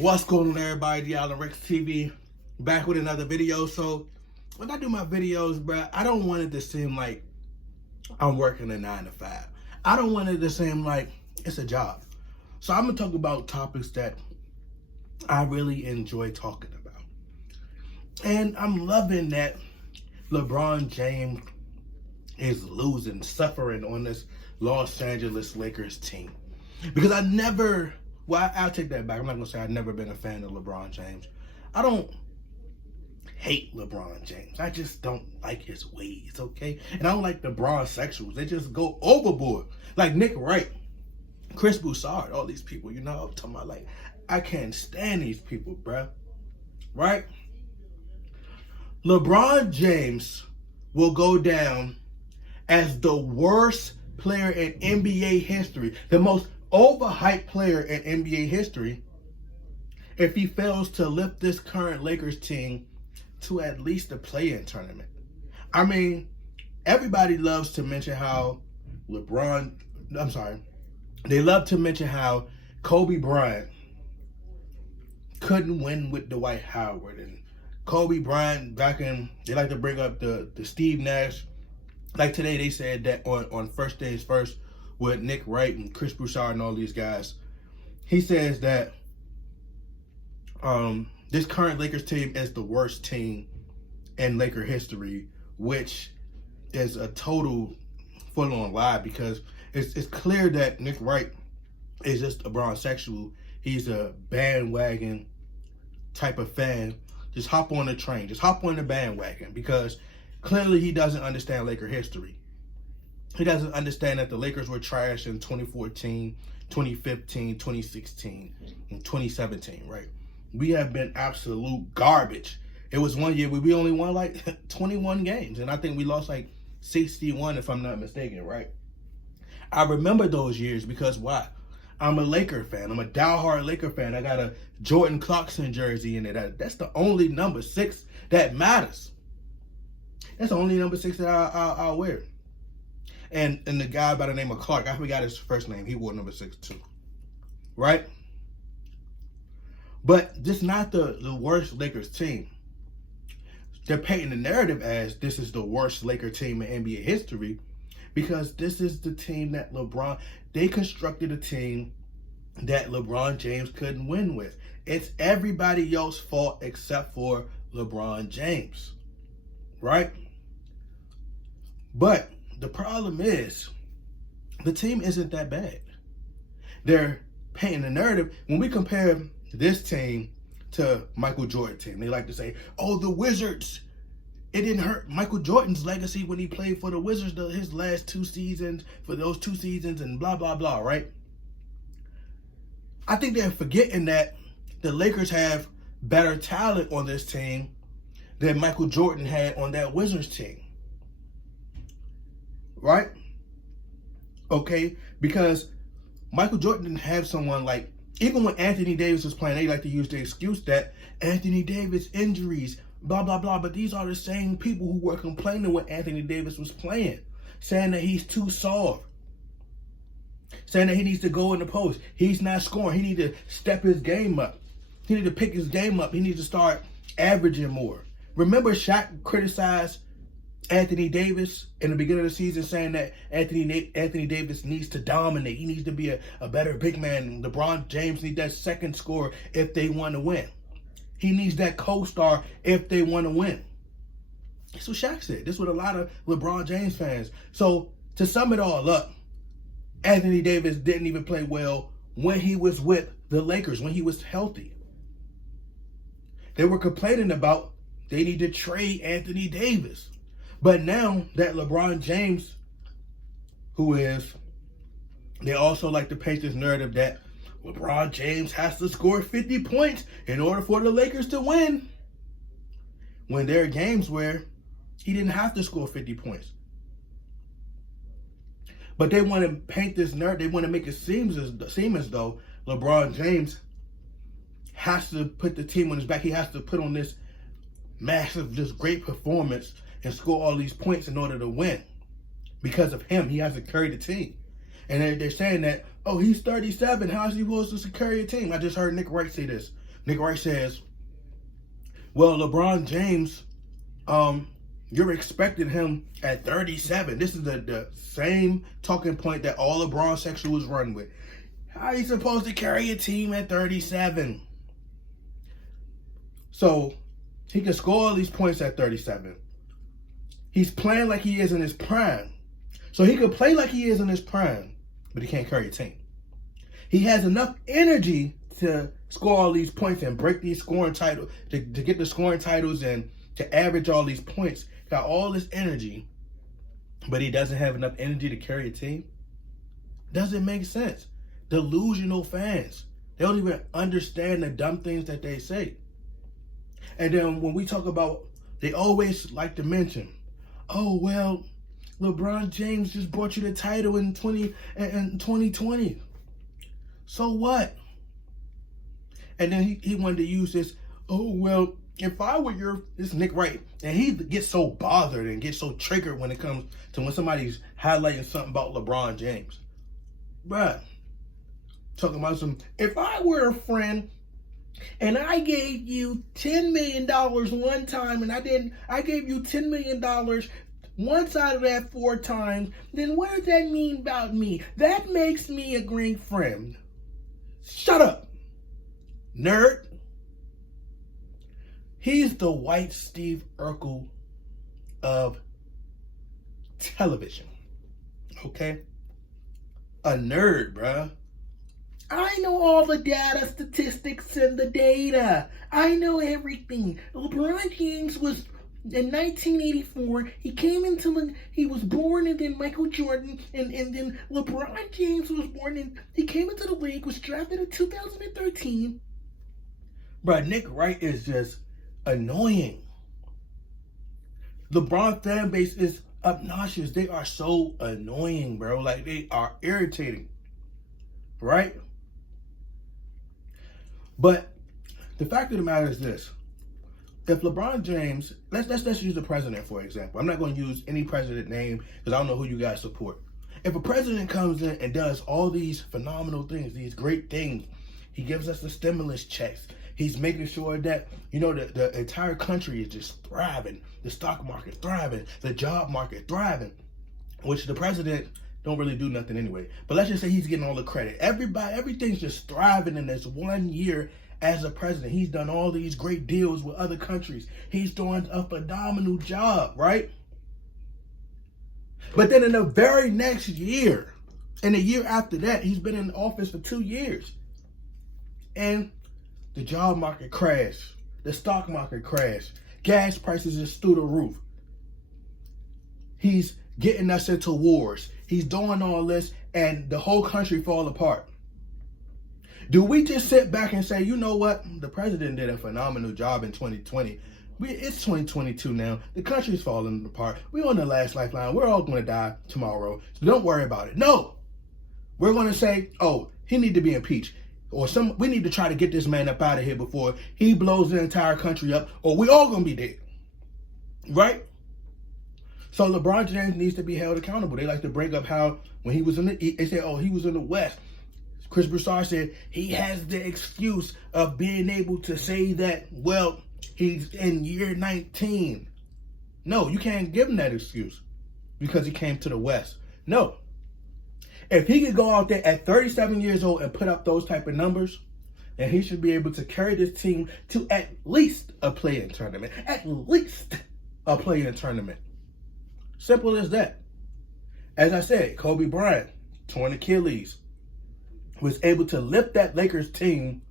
What's going on, everybody? The Allen Rex TV back with another video. So when I do my videos, bro, I don't want it to seem like I'm working a 9 to 5. I don't want it to seem like it's a job. So I'm gonna talk about topics that I really enjoy talking about. And I'm loving that LeBron James is losing, suffering on this Los Angeles Lakers team. Because I'll take that back. I'm not going to say I've never been a fan of LeBron James. I don't hate LeBron James. I just don't like his ways, okay? And I don't like the Bron-sexuals. They just go overboard. Like Nick Wright, Chris Broussard, all these people, you know? I'm talking about, like, I can't stand these people, bruh. Right? LeBron James will go down as the worst player in NBA history, the most overhyped player in NBA history, if he fails to lift this current Lakers team to at least the play-in tournament. I mean, everybody loves to mention how they love to mention how Kobe Bryant couldn't win with Dwight Howard, and Kobe Bryant they like to bring up the Steve Nash. Like today they said that on First Days First with Nick Wright and Chris Broussard and all these guys, he says that this current Lakers team is the worst team in Laker history, which is a total full-on lie, because it's clear that Nick Wright is just a Bron-sexual. He's a bandwagon type of fan. Just hop on the train. Just hop on the bandwagon, because clearly he doesn't understand Laker history. He doesn't understand that the Lakers were trash in 2014, 2015, 2016, and 2017, right? We have been absolute garbage. It was one year where we only won like 21 games, and I think we lost like 61 if I'm not mistaken, right? I remember those years because why? I'm a Laker fan. I'm a diehard Laker fan. I got a Jordan Clarkson jersey in it. That's the only number 6 that matters. That's the only number 6 that I'll wear. And the guy by the name of Clark, I forgot his first name. He wore number 6 too. Right? But this is not the worst Lakers team. They're painting the narrative as this is the worst Laker team in NBA history, because this is the team that they constructed a team that LeBron James couldn't win with. It's everybody else's fault except for LeBron James. Right? But the problem is, the team isn't that bad. They're painting the narrative. When we compare this team to Michael Jordan's team, they like to say, oh, the Wizards. It didn't hurt Michael Jordan's legacy when he played for the Wizards his last 2 seasons, for those 2 seasons, and blah, blah, blah, right? I think they're forgetting that the Lakers have better talent on this team than Michael Jordan had on that Wizards team. Right? Okay? Because Michael Jordan didn't have someone like, even when Anthony Davis was playing, they like to use the excuse that Anthony Davis injuries, blah, blah, blah. But these are the same people who were complaining when Anthony Davis was playing, saying that he's too soft, saying that he needs to go in the post. He's not scoring. He needs to step his game up. He needs to pick his game up. He needs to start averaging more. Remember Shaq criticized Anthony Davis in the beginning of the season, saying that Anthony Davis needs to dominate. He needs to be a better big man. LeBron James needs that second scorer if they want to win. He needs that co-star if they want to win. That's what Shaq said. This is what a lot of LeBron James fans. So to sum it all up, Anthony Davis didn't even play well when he was with the Lakers, when he was healthy. They were complaining about they need to trade Anthony Davis. But now that LeBron James, they also like to paint this narrative that LeBron James has to score 50 points in order for the Lakers to win, when there are games where he didn't have to score 50 points. But they want to paint this narrative, they want to make it seem as though LeBron James has to put the team on his back. He has to put on this massive, just great performance and score all these points in order to win. Because of him, he has to carry the team. And they're saying that, oh, he's 37. How is he supposed to carry a team? I just heard Nick Wright say this. Nick Wright says, well, LeBron James, you're expecting him at 37. This is the same talking point that all LeBron sexuals run with. How are you supposed to carry a team at 37? So he can score all these points at 37. He's playing like he is in his prime. So he could play like he is in his prime, but he can't carry a team. He has enough energy to score all these points and break these scoring titles, to get the scoring titles and to average all these points. Got all this energy, but he doesn't have enough energy to carry a team. Doesn't make sense. Delusional fans. They don't even understand the dumb things that they say. And then when we talk about, they always like to mention, oh, well, LeBron James just brought you the title in 2020. So what? And then he wanted to use this, oh, well, if I were this Nick Wright, and he gets so bothered and gets so triggered when it comes to when somebody's highlighting something about LeBron James. Bruh, talking about if I were a friend and I gave you $10 million one time and I gave you $10 million one side of that 4 times, then what does that mean about me? That makes me a great friend. Shut up, nerd. He's the white Steve Urkel of television. Okay? A nerd, bruh. I know all the data, statistics, and the data. I know everything. LeBron James was in 1984. He was born, and then Michael Jordan, and then LeBron James was born, and he came into the league, was drafted in 2013. Bruh, Nick Wright is just annoying. LeBron fan base is obnoxious. They are so annoying, bro. Like, they are irritating. Right? But the fact of the matter is this. If LeBron James, let's use the president, for example. I'm not going to use any president name because I don't know who you guys support. If a president comes in and does all these phenomenal things, these great things, he gives us the stimulus checks. He's making sure that, the entire country is just thriving. The stock market thriving. The job market thriving. Which the president don't really do nothing anyway. But let's just say he's getting all the credit. Everything's just thriving in this 1 year as a president. He's done all these great deals with other countries. He's doing a phenomenal job, right? But then in the very next year, and the year after that, he's been in office for 2 years. And the job market crashed. The stock market crashed. Gas prices is through the roof. He's getting us into wars. He's doing all this, and the whole country fall apart. Do we just sit back and say, you know what? The president did a phenomenal job in 2020. It's 2022 now. The country's falling apart. We're on the last lifeline. We're all going to die tomorrow. So don't worry about it. No. We're going to say, oh, he need to be impeached. Or we need to try to get this man up out of here before he blows the entire country up, or we all going to be dead. Right? So LeBron James needs to be held accountable. They like to bring up how when he was they say, oh, he was in the West. Chris Broussard said he has the excuse of being able to say that, well, he's in year 19. No, you can't give him that excuse because he came to the West. No. If he could go out there at 37 years old and put up those type of numbers, then he should be able to carry this team to at least a play-in tournament. At least a play-in tournament. Simple as that. As I said, Kobe Bryant, torn Achilles, was able to lift that Lakers team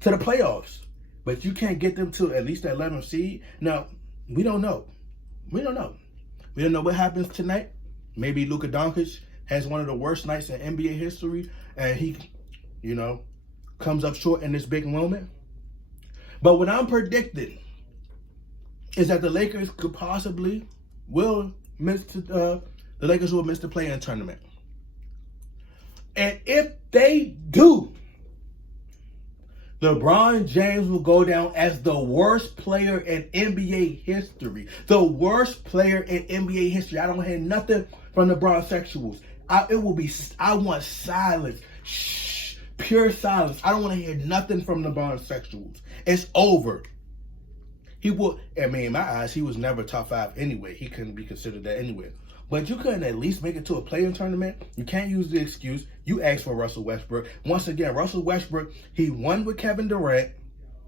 to the playoffs. But you can't get them to at least that 11th seed. Now, we don't know. We don't know. We don't know what happens tonight. Maybe Luka Doncic has one of the worst nights in NBA history, and he, comes up short in this big moment. But what I'm predicting is that the Lakers will miss the play-in tournament. And if they do, LeBron James will go down as the worst player in NBA history. The worst player in NBA history. I don't hear nothing from the Bron sexuals. I want silence. Shh. Pure silence. I don't want to hear nothing from LeBron sexuals. It's over. He will, I mean, in my eyes, he was never top 5 anyway. He couldn't be considered that anyway. But you couldn't at least make it to a play-in tournament. You can't use the excuse. You asked for Russell Westbrook. Once again, Russell Westbrook, he won with Kevin Durant.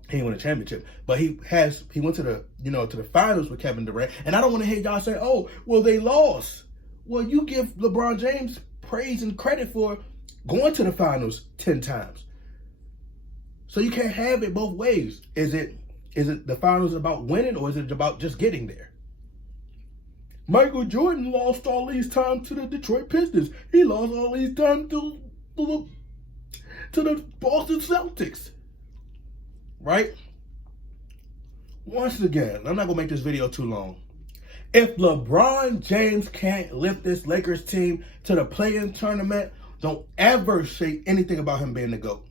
He didn't win a championship, but he went to the, to the finals with Kevin Durant. And I don't want to hear y'all say, oh, well, they lost. Well, you give LeBron James praise and credit for going to the finals 10 times. So you can't have it both ways. Is it the finals about winning, or is it about just getting there? Michael Jordan lost all these time to the Detroit Pistons. He lost all these time to the Boston Celtics. Right? Once again, I'm not going to make this video too long. If LeBron James can't lift this Lakers team to the play-in tournament, don't ever say anything about him being the GOAT.